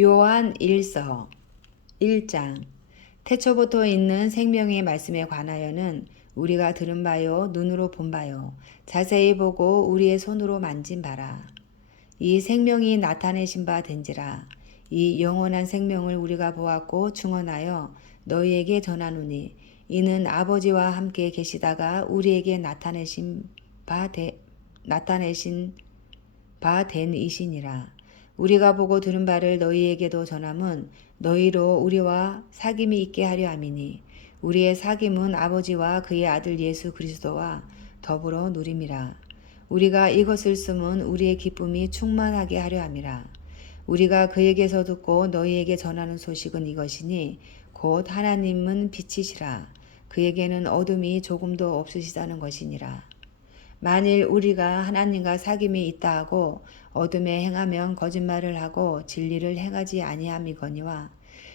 요한 1서 1장. 태초부터 있는 생명의 말씀에 관하여는 우리가 들은 바요 눈으로 본 바요 자세히 보고 우리의 손으로 만진 바라. 이 생명이 나타내신 바 된지라. 이 영원한 생명을 우리가 보았고 증언하여 너희에게 전하노니 이는 아버지와 함께 계시다가 우리에게 나타내신 바 된 이시니라. 우리가 보고 들은 바를 너희에게도 전함은 너희로 우리와 사귐이 있게 하려 함이니 우리의 사귐은 아버지와 그의 아들 예수 그리스도와 더불어 누림이라. 우리가 이것을 쓰면 우리의 기쁨이 충만하게 하려 함이라. 우리가 그에게서 듣고 너희에게 전하는 소식은 이것이니 곧 하나님은 빛이시라. 그에게는 어둠이 조금도 없으시다는 것이니라. 만일 우리가 하나님과 사귐이 있다 하고 어둠에 행하면 거짓말을 하고 진리를 행하지 아니함이거니와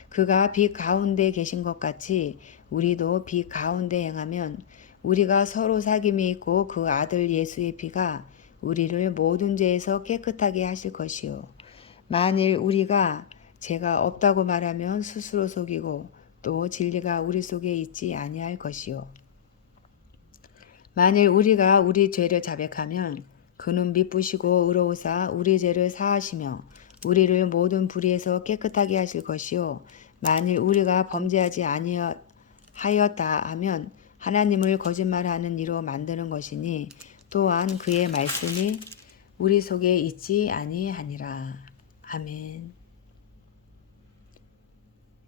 그가 빛 가운데 계신 것 같이 우리도 빛 가운데 행하면 우리가 서로 사귐이 있고 그 아들 예수의 피가 우리를 모든 죄에서 깨끗하게 하실 것이요. 만일 우리가 죄가 없다고 말하면 스스로 속이고 또 진리가 우리 속에 있지 아니할 것이요. 만일 우리가 우리 죄를 자백하면 그는 미쁘시고 의로우사 우리 죄를 사하시며 우리를 모든 불의에서 깨끗하게 하실 것이요. 만일 우리가 범죄하지 아니하였다 하면 하나님을 거짓말하는 이로 만드는 것이니 또한 그의 말씀이 우리 속에 있지 아니하니라. 아멘.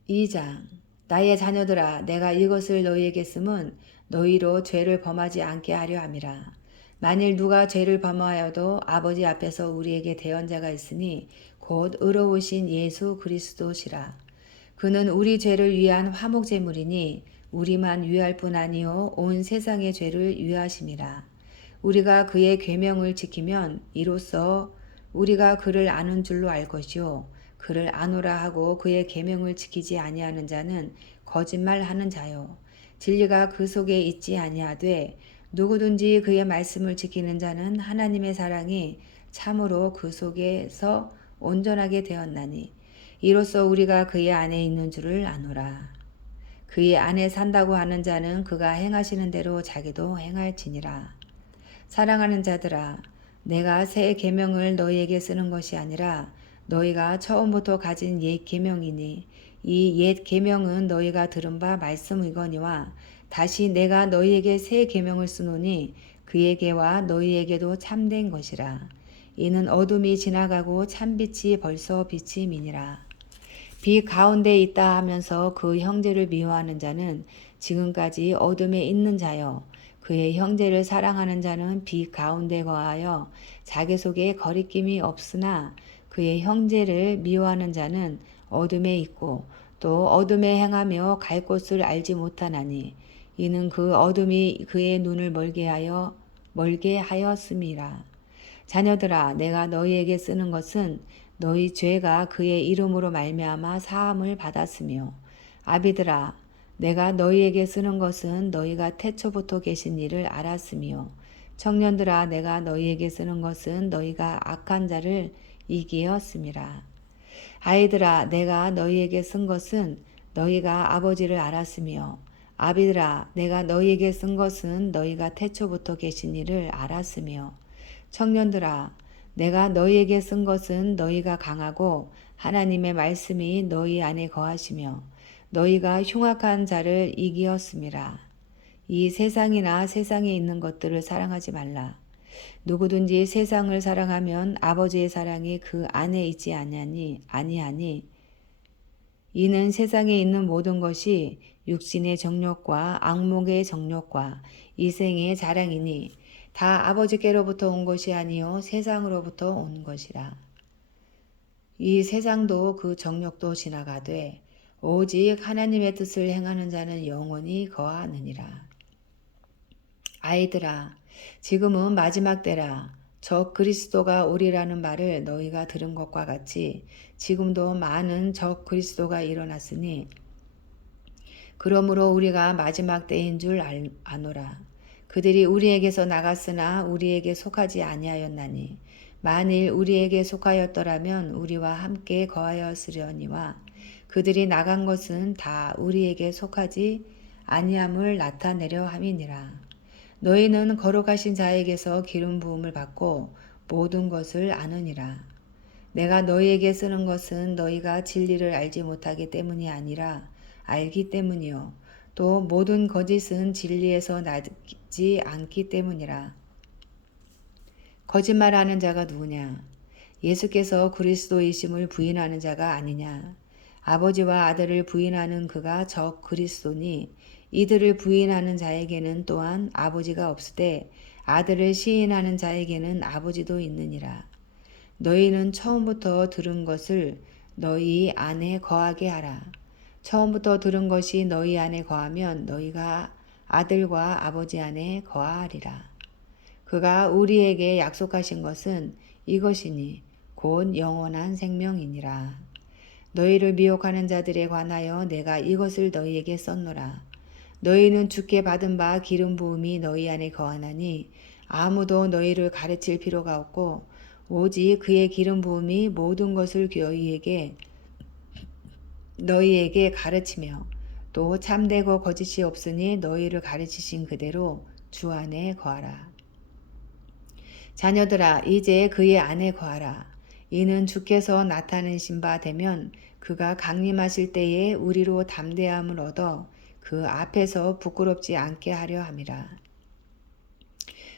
2장. 나의 자녀들아, 내가 이것을 너희에게 쓰면 너희로 죄를 범하지 않게 하려 함이라. 만일 누가 죄를 범하여도 아버지 앞에서 우리에게 대언자가 있으니 곧 의로우신 예수 그리스도시라. 그는 우리 죄를 위한 화목제물이니 우리만 위할 뿐 아니요 온 세상의 죄를 위하심이라. 우리가 그의 계명을 지키면 이로써 우리가 그를 아는 줄로 알 것이요 그를 아노라 하고 그의 계명을 지키지 아니하는 자는 거짓말하는 자요 진리가 그 속에 있지 아니하되 누구든지 그의 말씀을 지키는 자는 하나님의 사랑이 참으로 그 속에서 온전하게 되었나니 이로써 우리가 그의 안에 있는 줄을 아노라. 그의 안에 산다고 하는 자는 그가 행하시는 대로 자기도 행할지니라. 사랑하는 자들아, 내가 새 계명을 너희에게 쓰는 것이 아니라 너희가 처음부터 가진 옛 계명이니 이 옛 계명은 너희가 들은 바 말씀이거니와 다시 내가 너희에게 새 계명을 쓰노니 그에게와 너희에게도 참된 것이라. 이는 어둠이 지나가고 참빛이 벌써 빛이 미니라. 빛 가운데 있다 하면서 그 형제를 미워하는 자는 지금까지 어둠에 있는 자요 그의 형제를 사랑하는 자는 빛 가운데 거하여 자기 속에 거리낌이 없으나 그의 형제를 미워하는 자는 어둠에 있고 또 어둠에 행하며 갈 곳을 알지 못하나니 이는 그 어둠이 그의 눈을 멀게 하였음이라. 자녀들아, 내가 너희에게 쓰는 것은 너희 죄가 그의 이름으로 말미암아 사함을 받았으며 아비들아, 내가 너희에게 쓰는 것은 너희가 태초부터 계신 일을 알았으며 청년들아, 내가 너희에게 쓰는 것은 너희가 악한 자를 이기었음이라. 아이들아, 내가 너희에게 쓴 것은 너희가 아버지를 알았으며 아비들아, 내가 너희에게 쓴 것은 너희가 태초부터 계신 일을 알았으며 청년들아, 내가 너희에게 쓴 것은 너희가 강하고 하나님의 말씀이 너희 안에 거하시며 너희가 흉악한 자를 이기었음이라. 이 세상이나 세상에 있는 것들을 사랑하지 말라. 누구든지 세상을 사랑하면 아버지의 사랑이 그 안에 있지 아니하니 이는 세상에 있는 모든 것이 육신의 정욕과 악몽의 정욕과 이생의 자랑이니 다 아버지께로부터 온 것이 아니요 세상으로부터 온 것이라. 이 세상도 그 정욕도 지나가되 오직 하나님의 뜻을 행하는 자는 영원히 거하느니라. 아이들아, 지금은 마지막 때라. 적 그리스도가 오리라는 말을 너희가 들은 것과 같이 지금도 많은 적 그리스도가 일어났으니 그러므로 우리가 마지막 때인 줄 아노라. 그들이 우리에게서 나갔으나 우리에게 속하지 아니하였나니 만일 우리에게 속하였더라면 우리와 함께 거하였으려니와 그들이 나간 것은 다 우리에게 속하지 아니함을 나타내려 함이니라. 너희는 거룩하신 자에게서 기름 부음을 받고 모든 것을 아느니라. 내가 너희에게 쓰는 것은 너희가 진리를 알지 못하기 때문이 아니라 알기 때문이요. 또 모든 거짓은 진리에서 나지 않기 때문이라. 거짓말하는 자가 누구냐? 예수께서 그리스도이심을 부인하는 자가 아니냐? 아버지와 아들을 부인하는 그가 적 그리스도니 이들을 부인하는 자에게는 또한 아버지가 없으되 아들을 시인하는 자에게는 아버지도 있느니라. 너희는 처음부터 들은 것을 너희 안에 거하게 하라. 처음부터 들은 것이 너희 안에 거하면 너희가 아들과 아버지 안에 거하리라. 그가 우리에게 약속하신 것은 이것이니 곧 영원한 생명이니라. 너희를 미혹하는 자들에 관하여 내가 이것을 너희에게 썼노라. 너희는 주께 받은 바 기름 부음이 너희 안에 거하나니 아무도 너희를 가르칠 필요가 없고 오직 그의 기름 부음이 모든 것을 너희에게 가르치며 또 참되고 거짓이 없으니 너희를 가르치신 그대로 주 안에 거하라. 자녀들아 이제 그의 안에 거하라. 이는 주께서 나타내신 바 되면 그가 강림하실 때에 우리로 담대함을 얻어 그 앞에서 부끄럽지 않게 하려 함이라.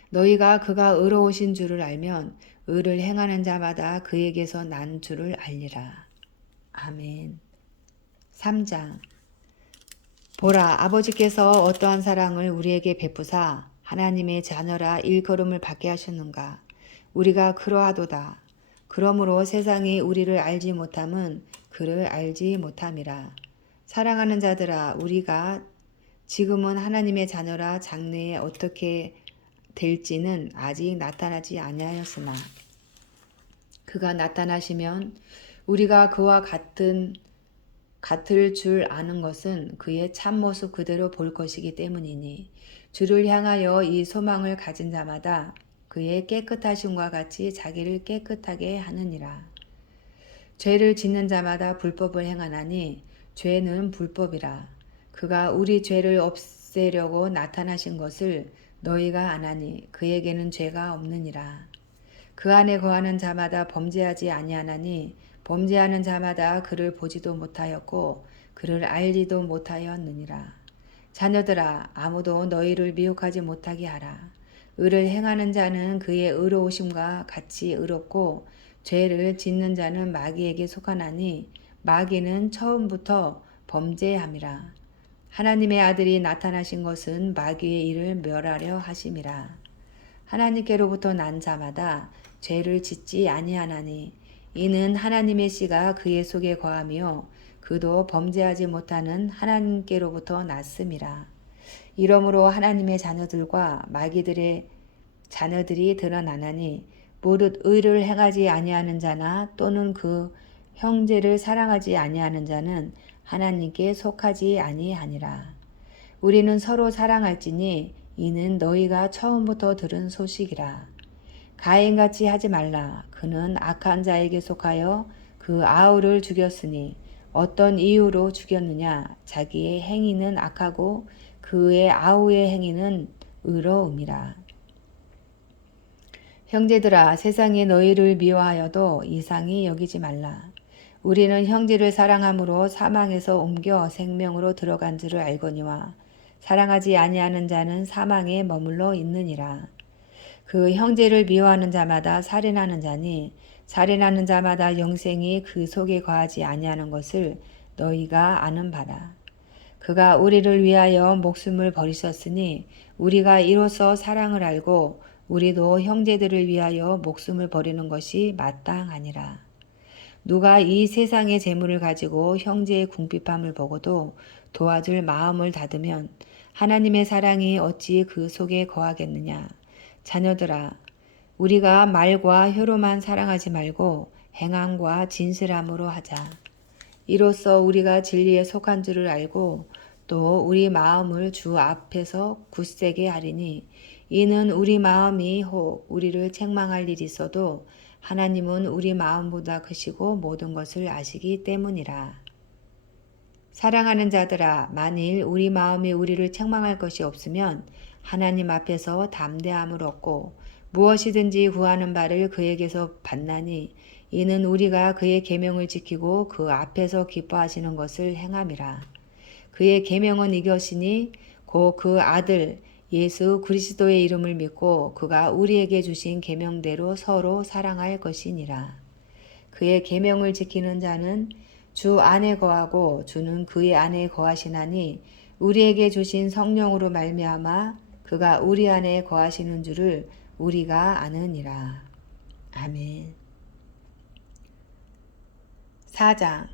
너희가 그가 의로우신 줄을 알면 의를 행하는 자마다 그에게서 난 줄을 알리라. 아멘. 3장. 보라, 아버지께서 어떠한 사랑을 우리에게 베푸사 하나님의 자녀라 일컬음을 받게 하셨는가. 우리가 그러하도다. 그러므로 세상이 우리를 알지 못함은 그를 알지 못함이라. 사랑하는 자들아, 우리가 지금은 하나님의 자녀라 장래에 어떻게 될지는 아직 나타나지 아니하였으나 그가 나타나시면 우리가 그와 같을 줄 아는 것은 그의 참모습 그대로 볼 것이기 때문이니 주를 향하여 이 소망을 가진 자마다 그의 깨끗하심과 같이 자기를 깨끗하게 하느니라. 죄를 짓는 자마다 불법을 행하나니 죄는 불법이라. 그가 우리 죄를 없애려고 나타나신 것을 너희가 아나니 그에게는 죄가 없느니라. 그 안에 거하는 자마다 범죄하지 아니하나니 범죄하는 자마다 그를 보지도 못하였고 그를 알지도 못하였느니라. 자녀들아 아무도 너희를 미혹하지 못하게 하라. 의를 행하는 자는 그의 의로우심과 같이 의롭고 죄를 짓는 자는 마귀에게 속하나니 마귀는 처음부터 범죄함이라. 하나님의 아들이 나타나신 것은 마귀의 일을 멸하려 하심이라. 하나님께로부터 난 자마다 죄를 짓지 아니하나니 이는 하나님의 씨가 그의 속에 거하며 그도 범죄하지 못하는 하나님께로부터 났음이라. 이러므로 하나님의 자녀들과 마귀들의 자녀들이 드러나나니 무릇 의를 행하지 아니하는 자나 또는 그 형제를 사랑하지 아니하는 자는 하나님께 속하지 아니하니라. 우리는 서로 사랑할지니 이는 너희가 처음부터 들은 소식이라. 가인같이 하지 말라. 그는 악한 자에게 속하여 그 아우를 죽였으니 어떤 이유로 죽였느냐. 자기의 행위는 악하고 그의 아우의 행위는 의로움이라. 형제들아 세상이 너희를 미워하여도 이상히 여기지 말라. 우리는 형제를 사랑함으로 사망에서 옮겨 생명으로 들어간 줄을 알거니와 사랑하지 아니하는 자는 사망에 머물러 있느니라. 그 형제를 미워하는 자마다 살인하는 자니 살인하는 자마다 영생이 그 속에 거하지 아니하는 것을 너희가 아는 바라. 그가 우리를 위하여 목숨을 버리셨으니 우리가 이로써 사랑을 알고 우리도 형제들을 위하여 목숨을 버리는 것이 마땅하니라. 누가 이 세상의 재물을 가지고 형제의 궁핍함을 보고도 도와줄 마음을 닫으면 하나님의 사랑이 어찌 그 속에 거하겠느냐. 자녀들아 우리가 말과 혀로만 사랑하지 말고 행함과 진실함으로 하자. 이로써 우리가 진리에 속한 줄을 알고 또 우리 마음을 주 앞에서 굳세게 하리니 이는 우리 마음이 혹 우리를 책망할 일이 있어도 하나님은 우리 마음보다 크시고 모든 것을 아시기 때문이라. 사랑하는 자들아, 만일 우리 마음이 우리를 책망할 것이 없으면 하나님 앞에서 담대함을 얻고 무엇이든지 구하는 바를 그에게서 받나니 이는 우리가 그의 계명을 지키고 그 앞에서 기뻐하시는 것을 행함이라. 그의 계명은 이것이니 곧 그 아들 예수 그리스도의 이름을 믿고 그가 우리에게 주신 계명대로 서로 사랑할 것이니라. 그의 계명을 지키는 자는 주 안에 거하고 주는 그의 안에 거하시나니 우리에게 주신 성령으로 말미암아 그가 우리 안에 거하시는 줄을 우리가 아느니라. 아멘. 4장.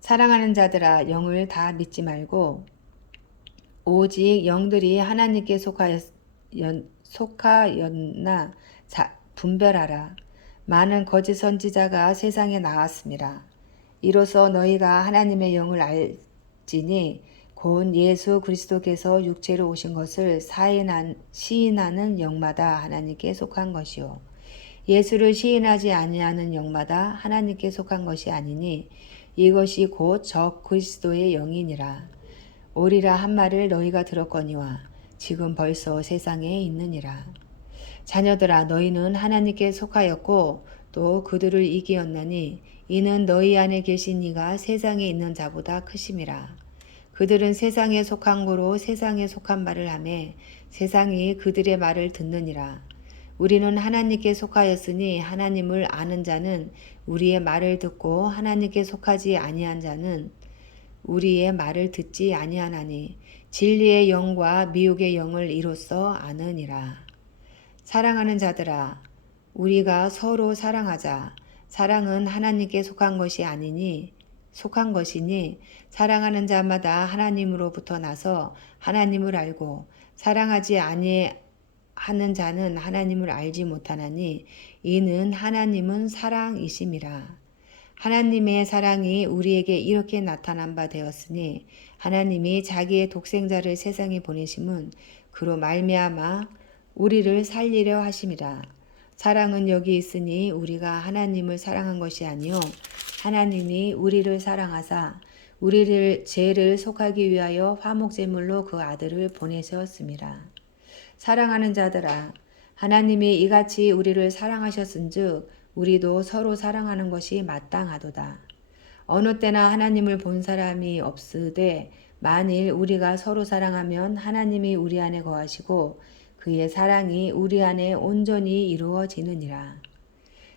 사랑하는 자들아, 영을 다 믿지 말고 오직 영들이 하나님께 속하였나 분별하라. 많은 거짓 선지자가 세상에 나왔습니다. 이로써 너희가 하나님의 영을 알지니 곧 예수 그리스도께서 육체로 오신 것을 시인하는 영마다 하나님께 속한 것이요 예수를 시인하지 아니하는 영마다 하나님께 속한 것이 아니니 이것이 곧 적 그리스도의 영이니라. 오리라 한 말을 너희가 들었거니와 지금 벌써 세상에 있느니라. 자녀들아, 너희는 하나님께 속하였고 또 그들을 이기었나니 이는 너희 안에 계신 이가 세상에 있는 자보다 크심이라. 그들은 세상에 속한 고로 세상에 속한 말을 하매 세상이 그들의 말을 듣느니라. 우리는 하나님께 속하였으니 하나님을 아는 자는 우리의 말을 듣고 하나님께 속하지 아니한 자는 우리의 말을 듣지 아니하나니 진리의 영과 미혹의 영을 이로써 아느니라. 사랑하는 자들아, 우리가 서로 사랑하자. 사랑은 하나님께 속한 것이니 사랑하는 자마다 하나님으로부터 나서 하나님을 알고 사랑하지 아니하는 자는 하나님을 알지 못하나니 이는 하나님은 사랑이심이라. 하나님의 사랑이 우리에게 이렇게 나타난 바 되었으니 하나님이 자기의 독생자를 세상에 보내심은 그로 말미암아 우리를 살리려 하심이라. 사랑은 여기 있으니 우리가 하나님을 사랑한 것이 아니요 하나님이 우리를 사랑하사 우리를 죄를 속하기 위하여 화목제물로 그 아들을 보내셨습니다. 사랑하는 자들아, 하나님이 이같이 우리를 사랑하셨은즉 우리도 서로 사랑하는 것이 마땅하도다. 어느 때나 하나님을 본 사람이 없으되 만일 우리가 서로 사랑하면 하나님이 우리 안에 거하시고 그의 사랑이 우리 안에 온전히 이루어지느니라.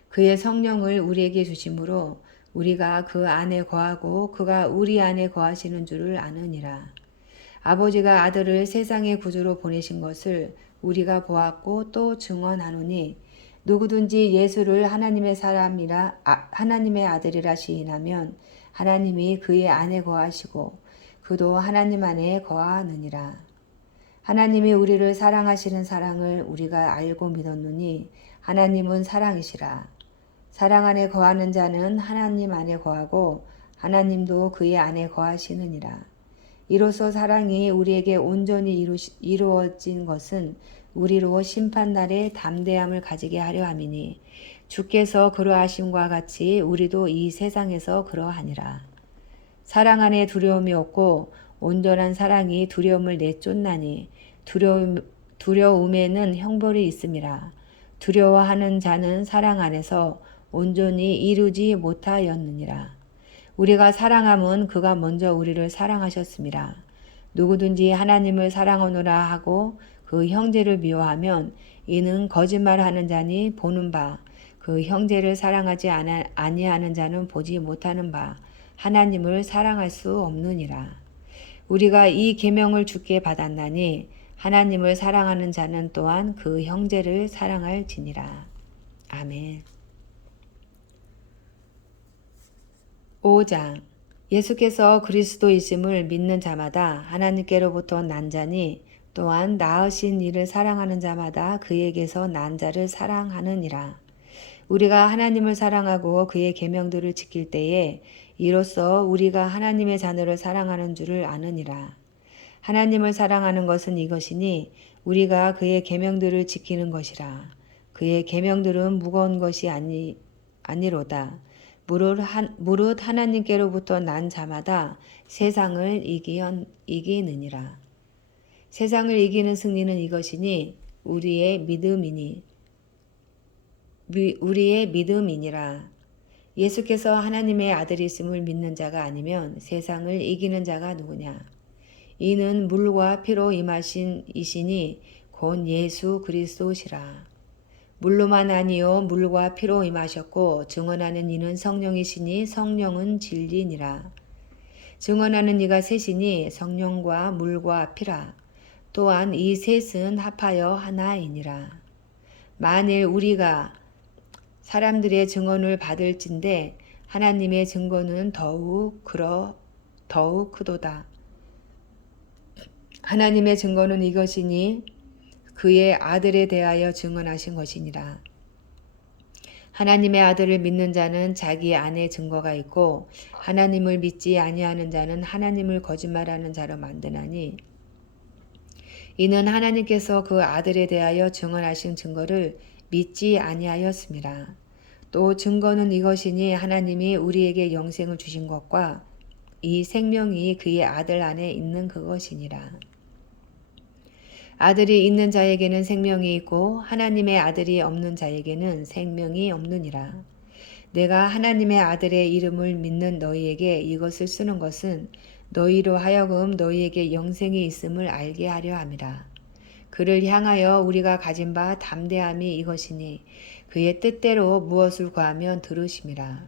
그의 성령을 우리에게 주심으로 우리가 그 안에 거하고 그가 우리 안에 거하시는 줄을 아느니라. 아버지가 아들을 세상의 구주로 보내신 것을 우리가 보았고 또 증언하노니 누구든지 예수를 하나님의 아들이라 시인하면 하나님이 그의 안에 거하시고 그도 하나님 안에 거하느니라. 하나님이 우리를 사랑하시는 사랑을 우리가 알고 믿었노니 하나님은 사랑이시라. 사랑 안에 거하는 자는 하나님 안에 거하고 하나님도 그의 안에 거하시느니라. 이로써 사랑이 우리에게 온전히 이루어진 것은 우리로 심판날에 담대함을 가지게 하려 함이니 주께서 그러하심과 같이 우리도 이 세상에서 그러하니라. 사랑 안에 두려움이 없고 온전한 사랑이 두려움을 내쫓나니 두려움에는 형벌이 있음이라. 두려워하는 자는 사랑 안에서 온전히 이루지 못하였느니라. 우리가 사랑함은 그가 먼저 우리를 사랑하셨습니다. 누구든지 하나님을 사랑하노라 하고 그 형제를 미워하면 이는 거짓말하는 자니 보는 바 그 형제를 사랑하지 아니하는 자는 보지 못하는 바 하나님을 사랑할 수 없느니라. 우리가 이 계명을 주께 받았나니 하나님을 사랑하는 자는 또한 그 형제를 사랑할지니라. 아멘. 5장. 예수께서 그리스도이심을 믿는 자마다 하나님께로부터 난 자니 또한 낳으신 이를 사랑하는 자마다 그에게서 난 자를 사랑하느니라. 우리가 하나님을 사랑하고 그의 계명들을 지킬 때에 이로써 우리가 하나님의 자녀를 사랑하는 줄을 아느니라. 하나님을 사랑하는 것은 이것이니 우리가 그의 계명들을 지키는 것이라. 그의 계명들은 무거운 것이 아니로다. 무릇 하나님께로부터 난 자마다 세상을 이기느니라. 세상을 이기는 승리는 이것이니 우리의 믿음이니라. 예수께서 하나님의 아들이심을 믿는 자가 아니면 세상을 이기는 자가 누구냐? 이는 물과 피로 임하신 이시니 곧 예수 그리스도시라. 물로만 아니요 물과 피로 임하셨고 증언하는 이는 성령이시니 성령은 진리니라. 증언하는 이가 셋이니 성령과 물과 피라. 또한 이 셋은 합하여 하나이니라. 만일 우리가 사람들의 증언을 받을진대 하나님의 증거는 더욱 크도다. 하나님의 증거는 이것이니 그의 아들에 대하여 증언하신 것이니라. 하나님의 아들을 믿는 자는 자기 안에 증거가 있고 하나님을 믿지 아니하는 자는 하나님을 거짓말하는 자로 만드나니 이는 하나님께서 그 아들에 대하여 증언하신 증거를 믿지 아니하였습니다. 또 증거는 이것이니 하나님이 우리에게 영생을 주신 것과 이 생명이 그의 아들 안에 있는 그것이니라. 아들이 있는 자에게는 생명이 있고 하나님의 아들이 없는 자에게는 생명이 없느니라. 내가 하나님의 아들의 이름을 믿는 너희에게 이것을 쓰는 것은 너희로 하여금 너희에게 영생이 있음을 알게 하려 함이라. 그를 향하여 우리가 가진 바 담대함이 이것이니 그의 뜻대로 무엇을 구하면 들으심이라.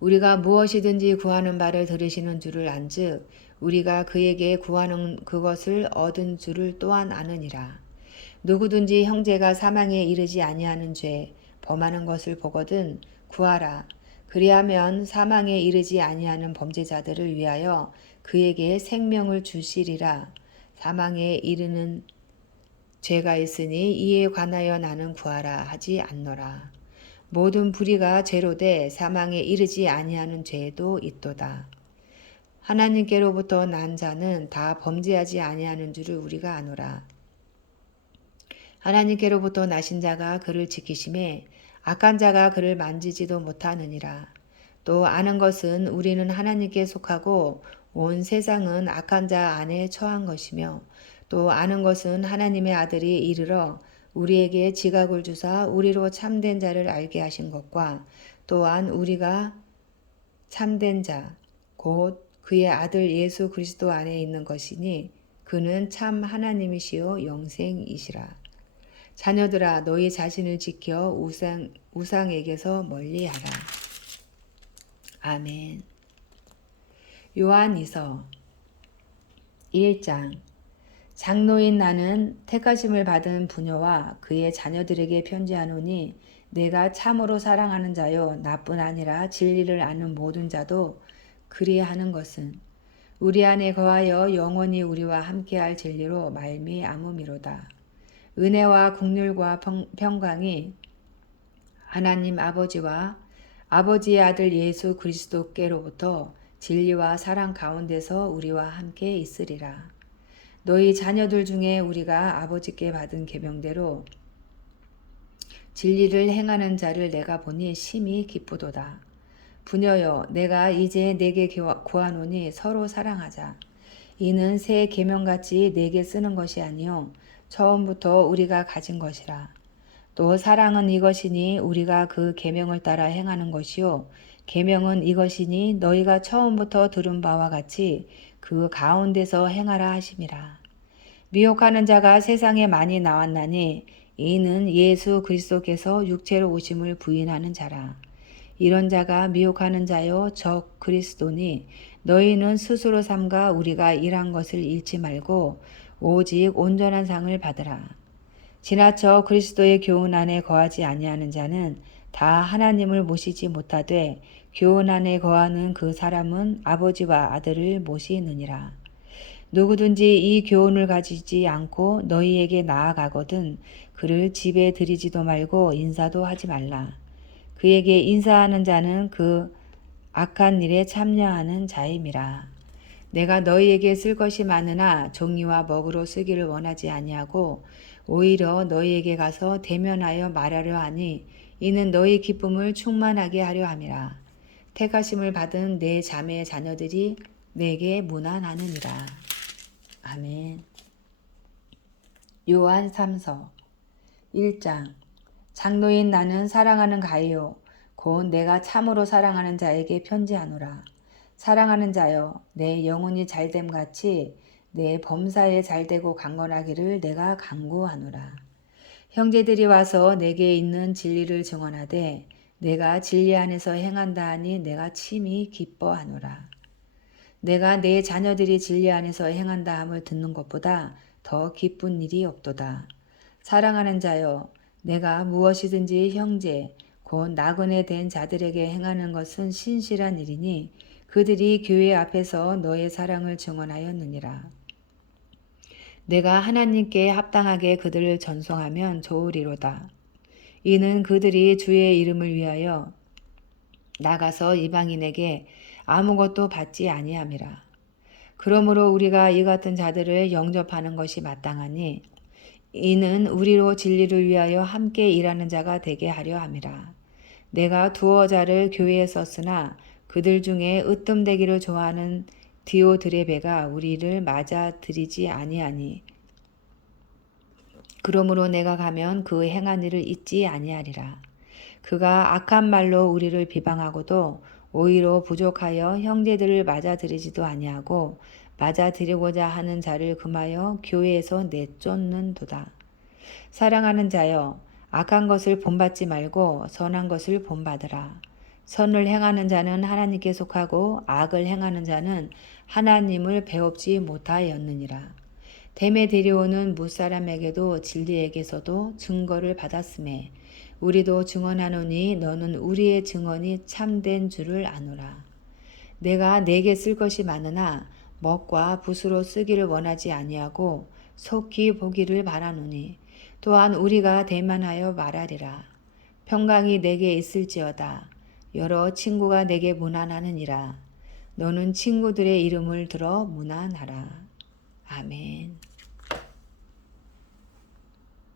우리가 무엇이든지 구하는 바를 들으시는 줄을 안즉 우리가 그에게 구하는 그것을 얻은 줄을 또한 아느니라. 누구든지 형제가 사망에 이르지 아니하는 죄 범하는 것을 보거든 구하라. 그리하면 사망에 이르지 아니하는 범죄자들을 위하여 그에게 생명을 주시리라. 사망에 이르는 죄가 있으니 이에 관하여 나는 구하라 하지 않노라. 모든 불의가 죄로되 사망에 이르지 아니하는 죄도 있도다. 하나님께로부터 난 자는 다 범죄하지 아니하는 줄을 우리가 아노라. 하나님께로부터 나신 자가 그를 지키심에 악한 자가 그를 만지지도 못하느니라. 또 아는 것은 우리는 하나님께 속하고 온 세상은 악한 자 안에 처한 것이며 또 아는 것은 하나님의 아들이 이르러 우리에게 지각을 주사 우리로 참된 자를 알게 하신 것과 또한 우리가 참된 자 곧 그의 아들 예수 그리스도 안에 있는 것이니 그는 참 하나님이시요 영생이시라. 자녀들아 너희 자신을 지켜 우상에게서 멀리하라. 아멘. 요한이서 1장. 장로인 나는 택하심을 받은 부녀와 그의 자녀들에게 편지하노니 내가 참으로 사랑하는 자요 나뿐 아니라 진리를 아는 모든 자도 그리하는 것은 우리 안에 거하여 영원히 우리와 함께할 진리로 말미암음이로다. 은혜와 국률과 평강이 하나님 아버지와 아버지의 아들 예수 그리스도께로부터 진리와 사랑 가운데서 우리와 함께 있으리라. 너희 자녀들 중에 우리가 아버지께 받은 계명대로 진리를 행하는 자를 내가 보니 심히 기쁘도다. 부녀여 내가 이제 내게 구하노니 서로 사랑하자. 이는 새 계명같이 내게 쓰는 것이 아니요 처음부터 우리가 가진 것이라. 또 사랑은 이것이니 우리가 그 계명을 따라 행하는 것이요 계명은 이것이니 너희가 처음부터 들은 바와 같이 그 가운데서 행하라 하심이라. 미혹하는 자가 세상에 많이 나왔나니 이는 예수 그리스도께서 육체로 오심을 부인하는 자라. 이런 자가 미혹하는 자요 적 그리스도니 너희는 스스로 삼가 우리가 일한 것을 잃지 말고 오직 온전한 상을 받으라. 지나쳐 그리스도의 교훈 안에 거하지 아니하는 자는 다 하나님을 모시지 못하되 교훈 안에 거하는 그 사람은 아버지와 아들을 모시느니라. 누구든지 이 교훈을 가지지 않고 너희에게 나아가거든 그를 집에 들이지도 말고 인사도 하지 말라. 그에게 인사하는 자는 그 악한 일에 참여하는 자임이라. 내가 너희에게 쓸 것이 많으나 종이와 먹으로 쓰기를 원하지 아니하고 오히려 너희에게 가서 대면하여 말하려 하니 이는 너희 기쁨을 충만하게 하려 함이라. 택하심을 받은 내 자매 자녀들이 내게 문안하느니라. 아멘. 요한 3서 1장. 장로인 나는 사랑하는 가이요 곧 내가 참으로 사랑하는 자에게 편지하노라. 사랑하는 자여, 내 영혼이 잘됨 같이 내 범사에 잘되고 강건하기를 내가 간구하노라. 형제들이 와서 내게 있는 진리를 증언하되 내가 진리 안에서 행한다 하니 내가 심히 기뻐하노라. 내가 내 자녀들이 진리 안에서 행한다 함을 듣는 것보다 더 기쁜 일이 없도다. 사랑하는 자여, 내가 무엇이든지 형제 곧 나그네 된 자들에게 행하는 것은 신실한 일이니 그들이 교회 앞에서 너의 사랑을 증언하였느니라. 내가 하나님께 합당하게 그들을 전송하면 좋으리로다. 이는 그들이 주의 이름을 위하여 나가서 이방인에게 아무것도 받지 아니함이라. 그러므로 우리가 이 같은 자들을 영접하는 것이 마땅하니 이는 우리로 진리를 위하여 함께 일하는 자가 되게 하려 함이라. 내가 두어 자를 교회에 썼으나 그들 중에 으뜸되기를 좋아하는 디오드레베가 우리를 맞아들이지 아니하니 그러므로 내가 가면 그 행한 일을 잊지 아니하리라. 그가 악한 말로 우리를 비방하고도 오히려 부족하여 형제들을 맞아들이지도 아니하고 맞아들이고자 하는 자를 금하여 교회에서 내쫓는도다. 사랑하는 자여, 악한 것을 본받지 말고 선한 것을 본받으라. 선을 행하는 자는 하나님께 속하고 악을 행하는 자는 하나님을 배웁지 못하였느니라. 데메데리오는 무사람에게도 진리에게서도 증거를 받았음에 우리도 증언하노니 너는 우리의 증언이 참된 줄을 아노라. 내가 내게 쓸 것이 많으나 먹과 붓으로 쓰기를 원하지 아니하고 속히 보기를 바라노니 또한 우리가 대만하여 말하리라. 평강이 내게 있을지어다. 여러 친구가 내게 문안하느니라. 너는 친구들의 이름을 들어 문안하라. 아멘.